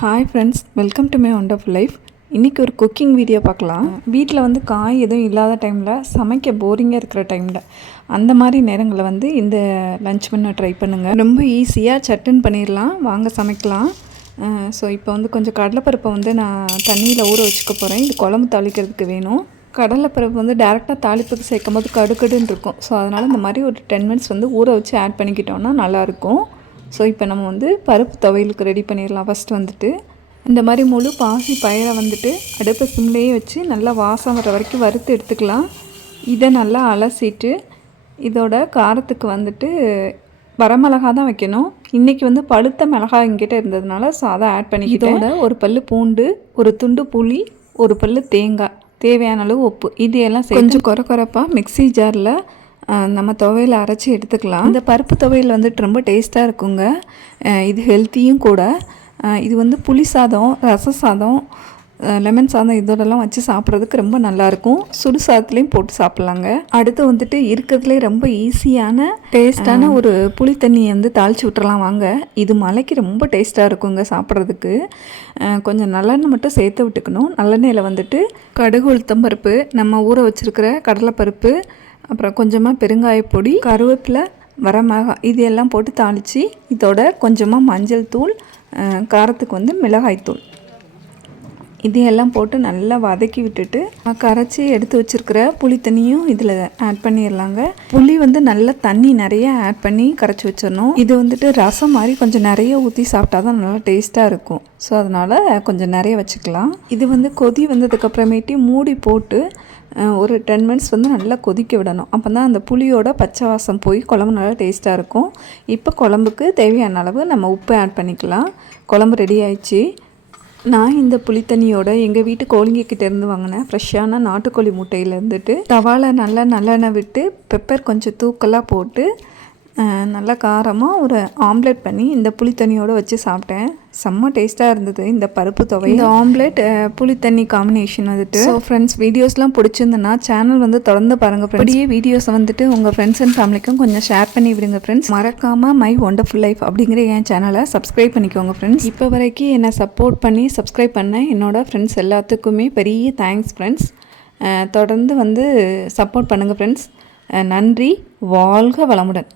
Hi friends, welcome to my wonderful life. இன்றைக்கி ஒரு cooking video பார்க்கலாம். வீட்டில் வந்து காய் எதுவும் இல்லாத டைமில், சமைக்க போரிங்காக இருக்கிற டைமில், அந்த மாதிரி நேரங்களில் வந்து இந்த லன்ச் பண்ண ட்ரை பண்ணுங்கள். ரொம்ப ஈஸியாக சட்டுன்னு பண்ணிடலாம். வாங்க சமைக்கலாம். ஸோ இப்போ வந்து கொஞ்சம் கடலைப்பருப்பை வந்து நான் தண்ணியில் ஊற வச்சுக்க போகிறேன். இது குழம்பு தாளிக்கிறதுக்கு வேணும். கடலைப்பருப்பு வந்து டேரெக்டாக தாளிப்புக்கு சேர்க்கும் போது கடுக்கடுன்னு இருக்கும். ஸோ அதனால் இந்த மாதிரி ஒரு 10 மினிட்ஸ் வந்து ஊற வச்சு ஆட் பண்ணிக்கிட்டோன்னா நல்லாயிருக்கும். ஸோ இப்போ நம்ம வந்து பருப்பு துவையலுக்கு ரெடி பண்ணிடலாம். ஃபஸ்ட்டு வந்துட்டு இந்த மாதிரி முழு பாசி பயிரை வந்துட்டு அடுப்பு சிம்லேயே வச்சு நல்லா வாசம் வர வரைக்கும் வறுத்து எடுத்துக்கலாம். இதை நல்லா அலசிட்டு இதோட காரத்துக்கு வந்துட்டு வரமிளகா தான் வைக்கணும். இன்றைக்கி வந்து பழுத்த மிளகாய் எங்கிட்ட இருந்ததுனால ஸோ அதை ஆட் பண்ணிக்கிட்டோட ஒரு பல் பூண்டு, ஒரு துண்டு புளி, ஒரு பல் தேங்காய், தேவையான அளவு உப்பு, இது எல்லாம் கொஞ்சம் குறைப்பாக மிக்ஸி ஜாரில் நம்ம துவையில் அரைச்சி எடுத்துக்கலாம். இந்த பருப்பு துவையல் வந்துட்டு ரொம்ப டேஸ்ட்டாக இருக்குங்க. இது ஹெல்த்தியும் கூட. இது வந்து புளி சாதம், ரச சாதம், லெமன் சாதம் இதோடலாம் வச்சு சாப்பிட்றதுக்கு ரொம்ப நல்லாயிருக்கும். சுடு சாதத்துலேயும் போட்டு சாப்பிட்லாங்க. அடுத்து வந்துட்டு இருக்கிறதுலே ரொம்ப ஈஸியான டேஸ்ட்டான ஒரு புளி தண்ணி வந்து தாளித்து விட்டுறலாம் வாங்க. இது மலைக்கு ரொம்ப டேஸ்ட்டாக இருக்குங்க சாப்பிட்றதுக்கு. கொஞ்சம் நல்லெண்ணெய் மட்டும் சேர்த்து விட்டுக்கணும். நல்லெண்ணெயில் வந்துட்டு கடுகு, உளுத்தம் பருப்பு, நம்ம ஊற வச்சுருக்கிற கடலைப்பருப்பு, அப்புறம் கொஞ்சமாக பெருங்காயப்பொடி, கருவேப்பிலை, வரமிளகாய் இது எல்லாம் போட்டு தாளித்து இதோட கொஞ்சமாக மஞ்சள் தூள், காரத்துக்கு வந்து மிளகாய்த்தூள் இது எல்லாம் போட்டு நல்லா வதக்கி விட்டுட்டு கரைச்சி எடுத்து வச்சுருக்கிற புளி தண்ணியும் இதில் ஆட் பண்ணிடலாங்க. புளி வந்து நல்லா தண்ணி நிறைய ஆட் பண்ணி கரைச்சி வச்சிடணும். இது வந்துட்டு ரசம் மாதிரி கொஞ்சம் நிறைய ஊற்றி சாப்பிட்டா தான் நல்லா டேஸ்ட்டாக இருக்கும். ஸோ அதனால் கொஞ்சம் நிறைய வச்சுக்கலாம். இது வந்து கொதி வந்ததுக்கப்புறமேட்டி மூடி போட்டு ஒரு 10 மினிட்ஸ் வந்து நல்லா கொதிக்க விடணும். அப்போ தான் அந்த புளியோட பச்சை வாசம் போய் குழம்பு நல்லா டேஸ்ட்டாக இருக்கும். இப்போ குழம்புக்கு தேவையான அளவு நம்ம உப்பு ஆட் பண்ணிக்கலாம். குழம்பு ரெடி ஆயிடுச்சு. நான் இந்த புளித்தண்ணியோட எங்கள் வீட்டு கோழிங்கக்கிட்ட இருந்து வாங்கினேன் ஃப்ரெஷ்ஷான நாட்டுக்கோழி முட்டையில் இருந்துட்டு தவாவில் நல்லா நல்லெண்ணெய் விட்டு பெப்பர் கொஞ்சம் தூக்கலாக போட்டு நல்லா காரமாக ஒரு ஆம்லெட் பண்ணி இந்த புளித்தண்ணியோடு வச்சு சாப்பிட்டேன். செம்ம டேஸ்ட்டாக இருந்தது இந்த பருப்பு துவை. இந்த ஆம்லெட் புளித்தண்ணி காம்பினேஷன் வந்துட்டு. ஸோ ஃப்ரெண்ட்ஸ், வீடியோஸ்லாம் பிடிச்சிருந்ததுன்னா சேனல் வந்து தொடர்ந்து பாருங்கள். அப்படியே வீடியோஸை வந்துட்டு உங்கள் ஃப்ரெண்ட்ஸ் அண்ட் ஃபேமிலிக்கும் கொஞ்சம் ஷேர் பண்ணி விடுங்க ஃப்ரெண்ட்ஸ். மறக்காமல் மை ஒண்டர்ஃபுல் லைஃப் அப்படிங்கிற என் சேனலை சப்ஸ்கிரைப் பண்ணிக்கோங்க ஃப்ரெண்ட்ஸ். இப்போ வரைக்கும் என்னை சப்போர்ட் பண்ணி சப்ஸ்கிரைப் பண்ண என்னோடய ஃப்ரெண்ட்ஸ் எல்லாத்துக்குமே பெரிய தேங்க்ஸ் ஃப்ரெண்ட்ஸ். தொடர்ந்து வந்து சப்போர்ட் பண்ணுங்கள் ஃப்ரெண்ட்ஸ். நன்றி. வாழ்க வளமுடன்.